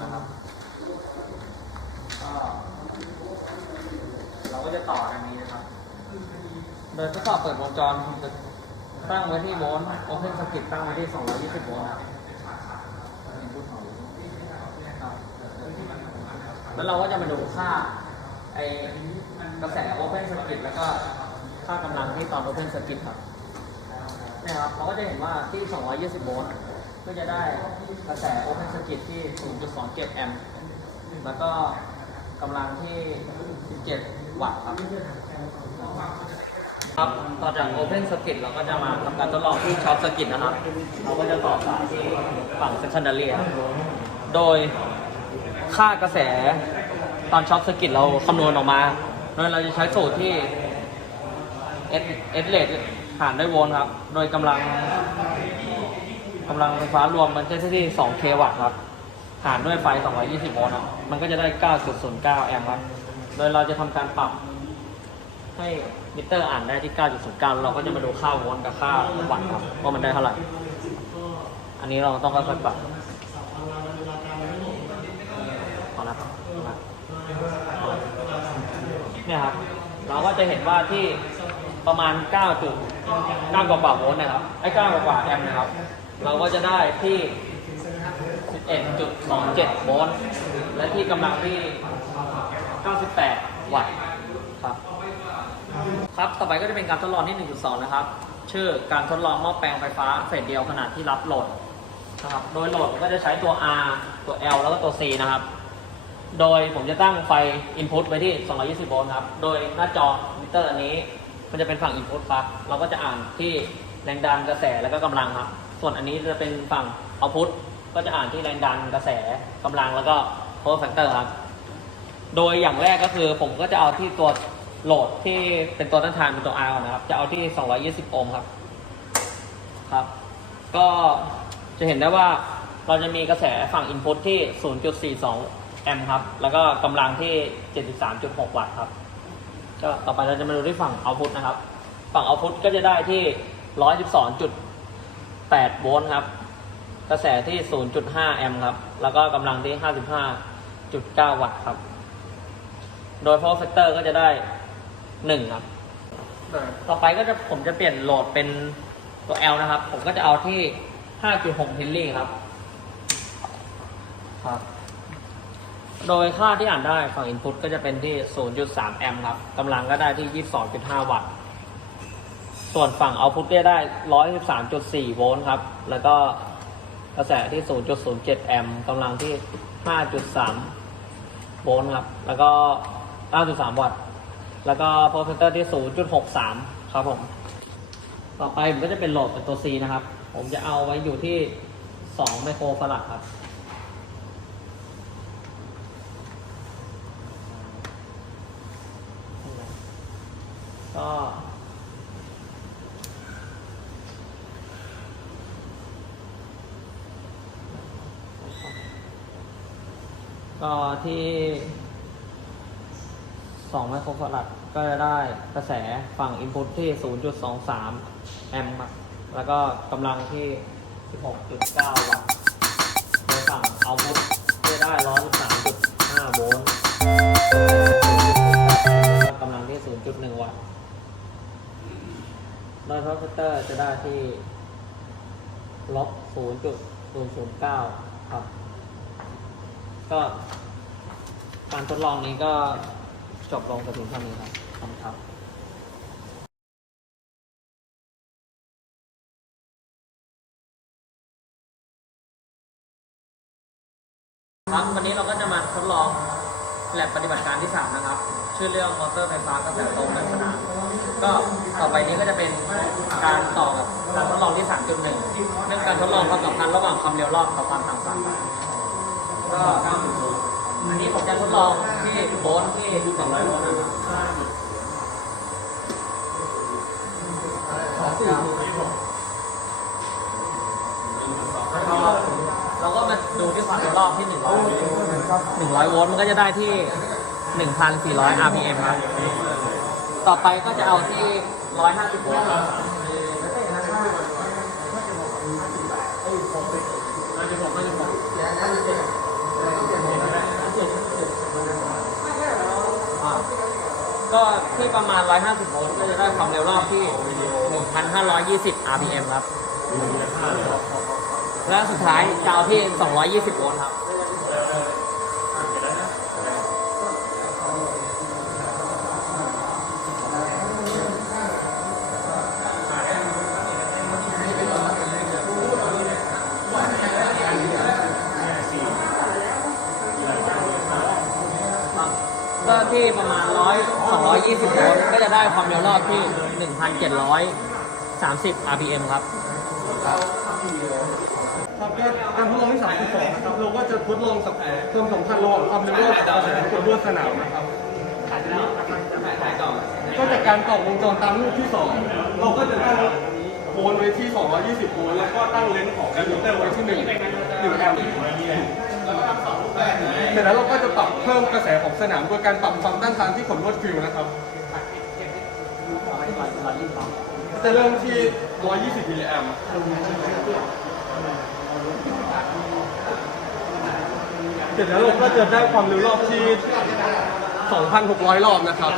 นนะครับก็เราก็จะต่อดังนี้นะครับ โดยทดสอบเปิดวงจรผมจะตั้งไว้ที่โวลต์ Open Circuit ตั้งไว้ที่ 220 โวลต์ครับครับแล้วเราก็จะมาดูค่าไอกระแส Open Circuit แล้วก็ค่ากำลังที่ตอน Open Circuit ครับเนี่ยครับ เราก็จะเห็นว่าที่ 220 โวลต์ ก็จะได้กระแส Open Circuit ที่0.2เก็บแอมป์แล้วก็กำลังที่ 17 วัตต์ครับ ครับ ต่อจาก Open Circuit เราก็จะมาทำการทดลองที่ Short Circuit นะครับ เราก็จะต่อสายที่ฝั่ง Secondary โดยค่ากระแสตอน Short Circuit เราคำนวณออกมาโดยเราจะใช้สูตรที่ S S rate หารด้วยโวลต์ครับ โดยกำลัง กำลังไฟฟ้ารวมมันจะที่ 2 k วัตต์ครับ หารด้วยไฟ 220 โวลต์ครับมันก็จะได้ 9.09 แอมป์ครับ โดยเราจะทำการปรับ ให้มิเตอร์อ่านได้ที่ 9.09แล้วเราก็จะมาดูค่าโวลต์กับค่าวัตต์ครับว่ามันได้เท่าไหร่ อันนี้เราต้องค่อยๆปรับพอแล้วครับเนี่ยครับ เราก็จะเห็นว่าที่ประมาณ9จุด9กว่าโวลต์นะครับ ไอ้ 9 กว่าแอมป์นะครับ เราก็จะได้ที่ 11.27 โวลต์ และที่กำลังที่ 98 วัตต์ครับ ครับ ต่อไปก็จะเป็นการทดลองที่ 1.2 นะครับ ชื่อการทดลองหม้อแปลงไฟฟ้าเฟสเดียวขนาดที่รับโหลดนะครับ โดยโหลดก็จะใช้ตัว R ตัว L แล้วก็ตัว C นะครับ โดยผมจะตั้งไฟ Input ไว้ที่ 220 โวลต์ครับ โดยหน้าจอมิเตอร์อันนี้ มันจะเป็นฝั่ง Input ครับ เราก็จะอ่านที่แรงดันกระแสแล้วก็กำลังครับ ส่วนอันนี้จะเป็นฝั่ง Output ก็จะอ่านที่แรงดันกระแสกำลังแล้วก็ Power Factor ครับ โดยอย่างแรกก็คือผมก็จะเอาที่ตัวโหลดที่เป็นตัวต้านทานเป็นตัว R ก่อนนะครับ จะเอาที่ 220 โอห์มครับ ครับ ก็จะเห็นได้ว่าเราจะมีกระแสฝั่ง Input ที่ 0.42 แอมป์ครับ แล้วก็กำลังที่ 73.6 วัตต์ครับ ก็ต่อไปเราจะมาดูที่ฝั่ง Output นะครับ ฝั่ง Output ก็จะได้ที่ 112. 112.8โวลต์ครับ กระแสที่ 0.5 แอมป์ครับ แล้วก็กำลังที่ 55.9 วัตต์ครับ โดย power factor ก็จะได้ 1 ครับ ต่อไปก็จะผมจะเปลี่ยนโหลดเป็นตัว L นะครับ ผมก็จะเอาที่ 5.6มิลลิครับ ครับ โดยค่าที่อ่านได้ฝั่ง input ก็จะเป็นที่ 0.3 แอมป์ครับกำลังก็ได้ที่ 22.5 วัตต์ ส่วนฝั่ง output ก็จะได้ 113.4 โวลต์ครับ แล้วก็กระแสที่ 0.07 แอมป์กำลังที่ 5.3 โวลต์ครับ แล้วก็ 9.3 วัตต์ แล้วก็ power factor ที่ 0.63 ครับผม ต่อไปผมก็จะเป็นโหลดเป็นตัว C นะครับ ผมจะเอาไว้อยู่ที่ 2 ไมโครฟาราดครับ ก็ ก็ ที่2ไมโครฟาราดก็จะได้กระแสฝั่ง Input ที่ 0.23 แอมป์แล้วก็กำลังที่ 16.9 วัตต์โดยฝั่ง Output ก็จะได้ 113.5 โวลต์กำลังที่ 0.1 วัตต์โดย Power Factor จะได้ที่ลบ0.009 ครับ ก็ การทดลองนี้ก็จบลงไปถึงเท่านี้ครับขอบคุณครับครับวันนี้เราก็จะมาทดลองแลบปฏิบัติการที่ 3 นะครับ ชื่อเรื่องมอเตอร์ไฟฟ้ากระแสตรงในสนามก็ต่อไปนี้ก็จะเป็นการต่อกับการทดลองที่ 3.1เรื่องการทดลองความสัมพันธ์ระหว่างความเร็วรอบกับความห่างสายก็ อันนี้ผมจะทดลองที่โวลต์ที่200โวลต์นะครับแล้วก็เราก็มาดูที่ความเร็วรอบที่100 100โวลต์มันก็จะได้ที่1,400 RPM ครับ ต่อไปก็จะเอาที่150โวลต์ครับ ที่ประมาณ 150โวลต์ก็จะได้ความเร็วรอบที่ 1,520 RPM ครับ และสุดท้ายจะเอาที่ 220 โวลต์ครับ ก็ที่ประมาณ100 220โวลต์ก็จะได้ความเร็วรอบที่1,730 RPM ครับ ครับก็การทดลองที่สามสองนะครับเราก็จะทดลองสับเพิ่มสัมพันระหว่างความเร็วรอบกับกระแสคนรวดสนามนะครับก็จากการต่อวงจรตามรูปที่สองเราก็จะตั้งโวลต์ไว้ที่ 220 โวลต์แล้วก็ตั้งเลนส์ของอินเตอร์ไว้ที่1 1แอมป์ เสร็จแล้วเราก็จะปรับเพิ่มกระแสของสนามโดยการปรับความต้านทานที่ขนลวดฟิวนะครับ จะเริ่มที่ 120มิลลิแอมป์เสร็จแล้วเราก็จะได้ความเร็วรอบที่ 2,600 รอบนะครับ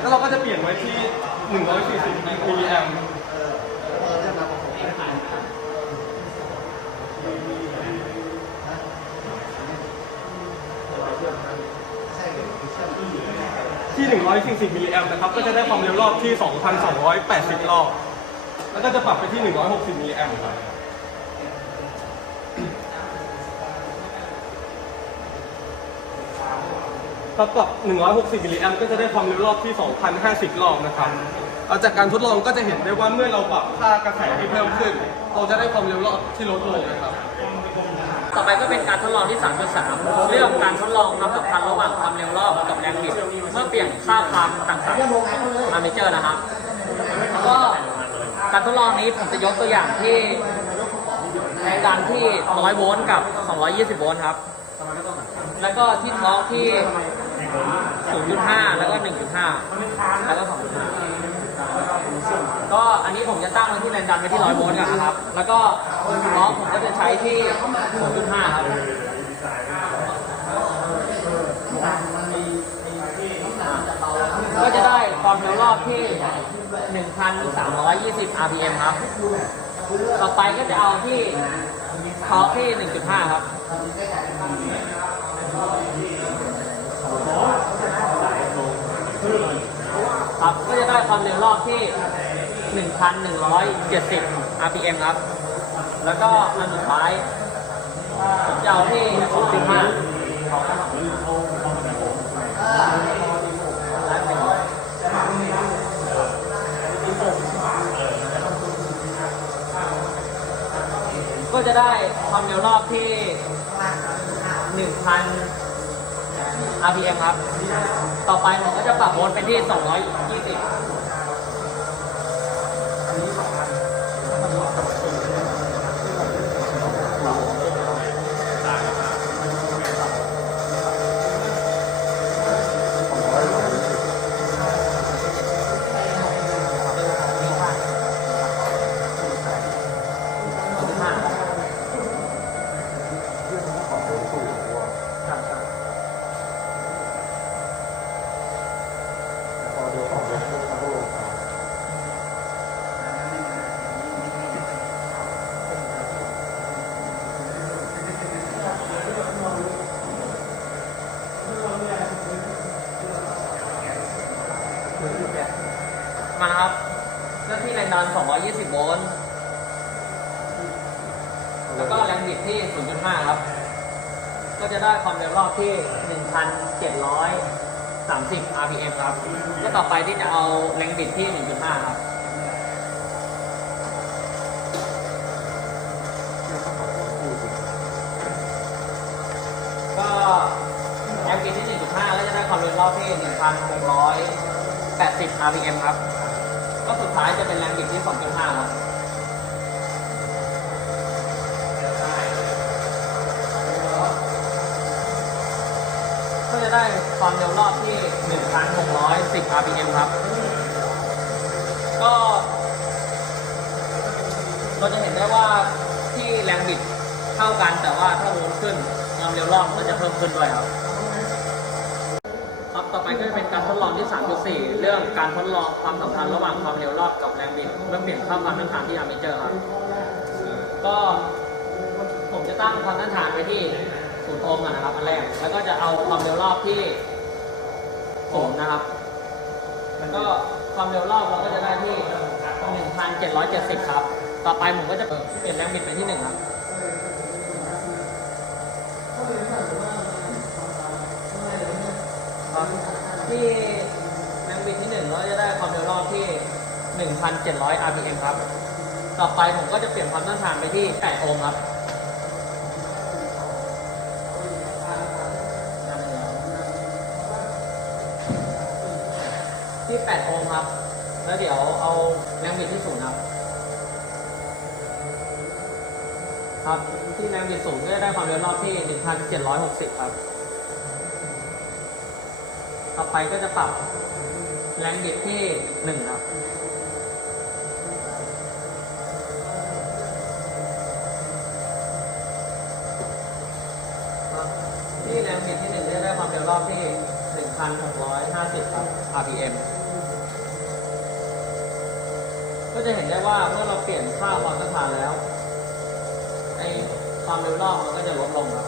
แล้วเราก็จะเปลี่ยนไว้ที่ 140มิลลิแอมป์ ที่ 140 มิลลิแอมป์นะครับ ก็จะได้ความเร็วรอบที่ 2,280 รอบ แล้วก็จะปรับไปที่ 160 มิลลิแอมป์ครับครับกับ 160 มิลลิแอมป์ก็จะได้ความเร็วรอบที่ 2,050 รอบนะครับเอาจากการทดลองก็จะเห็นได้ว่าเมื่อเราปรับค่ากระแสที่เพิ่มขึ้น เราจะได้ความเร็วรอบที่ลดลงนะครับ ต่อไปก็เป็นการทดลองที่ 3.3 เรื่องการทดลองความสัมพันธ์ระหว่างความเร็วรอบกับแรงบิด เมื่อเปลี่ยนค่าความต่างๆมาเมเจอร์นะครับก็การทดลองนี้ผมจะยกตัวอย่างที่แรงดันที่ 100 โวลต์กับ 220 โวลต์ครับ แล้วก็ที่ท็อร์กที่ 0.5 แล้วก็ 1.5 แล้วก็ 2.5 ก็อันนี้ผมจะตั้งไว้ที่แรงดันไว้ที่ 100 โวลต์ก่อนนะครับ แล้วก็ทอร์กผมก็จะใช้ที่ 0.5 ครับ ก็จะได้ความเร็วรอบที่ 1,320 RPM ครับ ต่อไปก็จะเอาที่ทอร์ที่ 1.5 ครับครับก็จะได้ความเร็วรอบที่ 1,170 RPM ครับ แล้วก็อันสุดท้ายจะเอาที่2.5 จะได้ความเร็วรอบที่ 1,000 RPM ครับ ต่อไปผมก็จะปรับโมดเป็นที่ 220 มานะครับเริ่มที่แรงดัน 220 โวลต์ แล้วก็แรงบิดที่ 0.5 ครับ ก็จะได้ความเร็วรอบที่ 1,730 RPM ครับก็ต่อไปที่จะเอาแรงบิดที่ 1.5 ครับก็แรงบิดที่ 1.5 แล้วจะได้ความเร็วรอบที่ 1,680 RPM ครับ ก็สุดท้ายจะเป็นแรงบิดที่ 2.5ครับก็จะได้ความเร็วรอบที่ 1,610 RPM ครับ ก็ เราจะเห็นได้ว่าที่แรงบิดเท่ากันแต่ว่าถ้าโวลต์ขึ้นความเร็วรอบก็จะเพิ่มขึ้นด้วยครับ ไปก็จะเป็นการทดลองที่ 3.4 เรื่องการทดลองความสัมพันธ์ระหว่างความเร็วรอบกับแรงบิดเมื่อเปลี่ยนค่าความต้านทานที่อาร์เมเจอร์ครับ ก็ผมจะตั้งความต้านทานไว้ที่ศูนย์โอห์มนะครับอันแรก แล้วก็จะเอาความเร็วรอบที่ศูนย์นะครับ แล้วก็ความเร็วรอบเราก็จะได้ที่ 1,770 ครับ ต่อไปผมก็จะเปลี่ยนแรงบิดไปที่หนึ่งครับ ที่แรงบิดที่หนึ่งเราจะได้ความเร็วรอบที่ 1,700 rpm ครับ ต่อไปผมก็จะเปลี่ยนความต้านทานไปที่ 8 โอห์มครับที่ 8 โอห์มครับ แล้วเดี๋ยวเอาแรงบิดที่ศูนย์ครับ ครับ ที่แรงบิดศูนย์ก็จะได้ความเร็วรอบที่ 1,760 ครับ ต่อไปก็จะปรับแรงบิดที่หนึ่งครับ ที่แรงบิดที่หนึ่งได้ความเร็วรอบที่1,650ครับ rpm ก็จะเห็นได้ว่าเมื่อเราเปลี่ยนค่าความต้านทานแล้วไอความเร็วรอบมันก็จะลดลงครับ